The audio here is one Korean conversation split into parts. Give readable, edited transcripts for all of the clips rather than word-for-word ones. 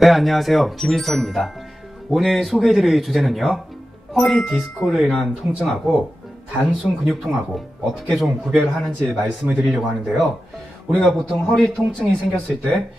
네, 안녕하세요. 김일철입니다. 오늘 소개해드릴 주제는요, 허리 디스크로 인한 통증하고 단순 근육통하고 어떻게 좀 구별하는지 말씀을 드리려고 하는데요. 우리가 보통 허리 통증이 생겼을 때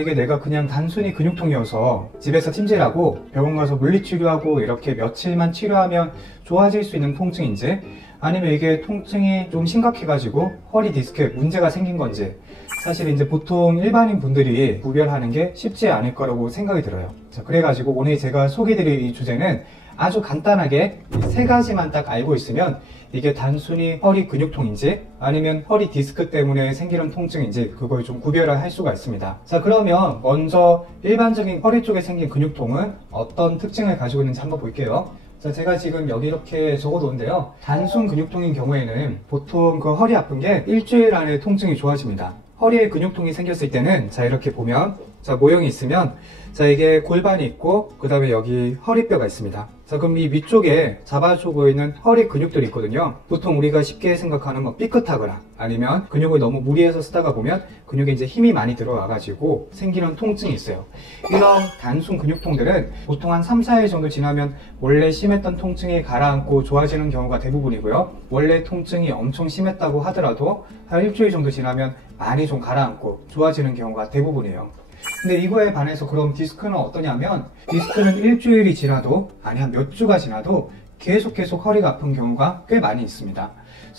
이게 내가 그냥 단순히 근육통이어서 집에서 찜질하고 병원 가서 물리치료하고 이렇게 며칠만 치료하면 좋아질 수 있는 통증인지, 아니면 이게 통증이 좀 심각해가지고 허리 디스크에 문제가 생긴 건지, 사실 이제 보통 일반인 분들이 구별하는 게 쉽지 않을 거라고 생각이 들어요. 자, 그래가지고 오늘 제가 소개해드릴 이 주제는 아주 간단하게 이 세 가지만 딱 알고 있으면 이게 단순히 허리 근육통인지 아니면 허리 디스크 때문에 생기는 통증인지 그걸 좀 구별을 할 수가 있습니다. 자, 그러면 먼저 일반적인 허리 쪽에 생긴 근육통은 어떤 특징을 가지고 있는지 한번 볼게요. 자, 제가 지금 여기 이렇게 적어 놓은데요, 단순 근육통인 경우에는 보통 그 허리 아픈 게 일주일 안에 통증이 좋아집니다. 허리에 근육통이 생겼을 때는, 자, 이렇게 보면, 자, 모형이 있으면, 자, 이게 골반이 있고 그 다음에 여기 허리뼈가 있습니다. 자, 그럼 이 위쪽에 잡아주고 있는 허리 근육들이 있거든요. 보통 우리가 쉽게 생각하는 뭐 삐끗하거나 아니면 근육을 너무 무리해서 쓰다가 보면 근육에 이제 힘이 많이 들어와가지고 생기는 통증이 있어요. 이런 단순 근육통들은 보통 한 3, 4일 정도 지나면 원래 심했던 통증이 가라앉고 좋아지는 경우가 대부분이고요. 원래 통증이 엄청 심했다고 하더라도 한 일주일 정도 지나면 많이 좀 가라앉고 좋아지는 경우가 대부분이에요. 근데 이거에 반해서 그럼 디스크는 어떠냐면, 디스크는 일주일이 지나도, 아니 한 몇 주가 지나도 계속 허리가 아픈 경우가 꽤 많이 있습니다.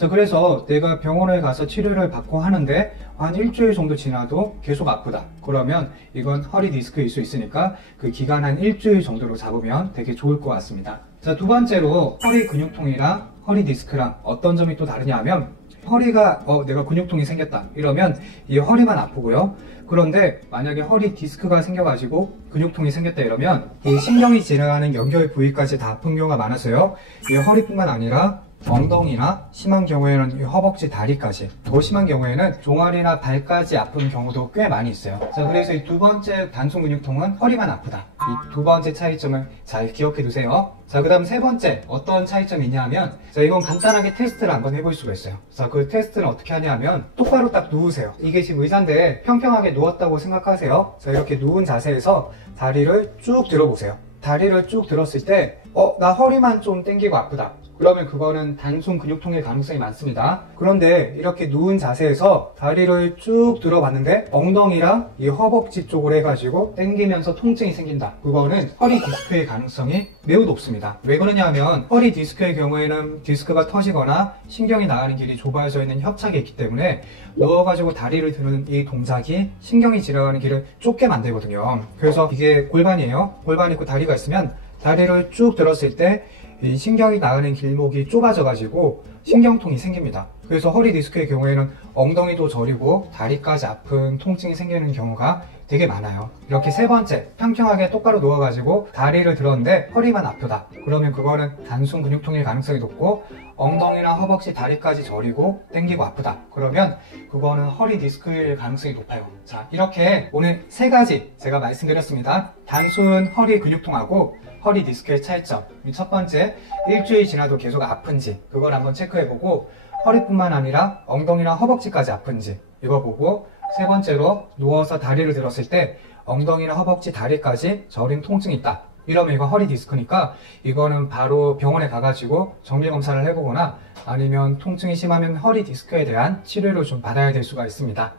그래서 내가 병원에 가서 치료를 받고 하는데 한 일주일 정도 지나도 계속 아프다, 그러면 이건 허리 디스크일 수 있으니까 그 기간 한 일주일 정도로 잡으면 되게 좋을 것 같습니다. 자, 두 번째로 허리 근육통이랑 허리 디스크랑 어떤 점이 또 다르냐 하면, 허리가 내가 근육통이 생겼다 이러면 이 허리만 아프고요. 그런데 만약에 허리 디스크가 생겨가지고 근육통이 생겼다 이러면 이 신경이 지나가는 연결 부위까지 다 아픈 경우가 많아서요, 이 허리뿐만 아니라 엉덩이나 심한 경우에는 허벅지, 다리까지, 더 심한 경우에는 종아리나 발까지 아픈 경우도 꽤 많이 있어요. 자, 그래서 이 두 번째 단순 근육통은 허리만 아프다, 이 두 번째 차이점을 잘 기억해 두세요. 자, 그 다음 세 번째 어떤 차이점이 있냐 하면, 자, 이건 간단하게 테스트를 한번 해볼 수가 있어요. 자, 그 테스트는 어떻게 하냐 하면, 똑바로 딱 누우세요. 이게 지금 의자인데 평평하게 누웠다고 생각하세요. 자, 이렇게 누운 자세에서 다리를 쭉 들어보세요. 다리를 쭉 들었을 때 나 허리만 좀 땡기고 아프다, 그러면 그거는 단순 근육통일 가능성이 많습니다. 그런데 이렇게 누운 자세에서 다리를 쭉 들어봤는데 엉덩이랑 이 허벅지 쪽으로 해가지고 당기면서 통증이 생긴다, 그거는 허리 디스크의 가능성이 매우 높습니다. 왜 그러냐 하면, 허리 디스크의 경우에는 디스크가 터지거나 신경이 나가는 길이 좁아져 있는 협착이 있기 때문에 누워가지고 다리를 드는 이 동작이 신경이 지나가는 길을 좁게 만들거든요. 그래서 이게 골반이에요. 골반이 있고 다리가 있으면 다리를 쭉 들었을 때 이 신경이 나가는 길목이 좁아져가지고 신경통이 생깁니다. 그래서 허리 디스크의 경우에는 엉덩이도 저리고 다리까지 아픈 통증이 생기는 경우가 되게 많아요. 이렇게 세 번째, 평평하게 똑바로 누워가지고 다리를 들었는데 허리만 아프다, 그러면 그거는 단순 근육통일 가능성이 높고, 엉덩이나 허벅지, 다리까지 저리고 땡기고 아프다, 그러면 그거는 허리 디스크일 가능성이 높아요. 자, 이렇게 오늘 세 가지 제가 말씀드렸습니다. 단순 허리 근육통하고 허리 디스크의 차이점. 첫 번째, 일주일 지나도 계속 아픈지 그걸 한번 체크해보고, 허리뿐만 아니라 엉덩이나 허벅지까지 아픈지 이거 보고, 세 번째로 누워서 다리를 들었을 때 엉덩이나 허벅지, 다리까지 저린 통증이 있다, 이러면 이거 허리 디스크니까 이거는 바로 병원에 가가지고 정밀검사를 해보거나 아니면 통증이 심하면 허리 디스크에 대한 치료를 좀 받아야 될 수가 있습니다.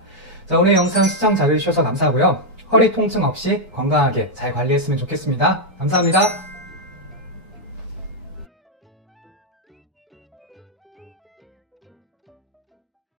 자, 오늘 영상 시청 잘해주셔서 감사하고요. 허리 통증 없이 건강하게 잘 관리했으면 좋겠습니다. 감사합니다.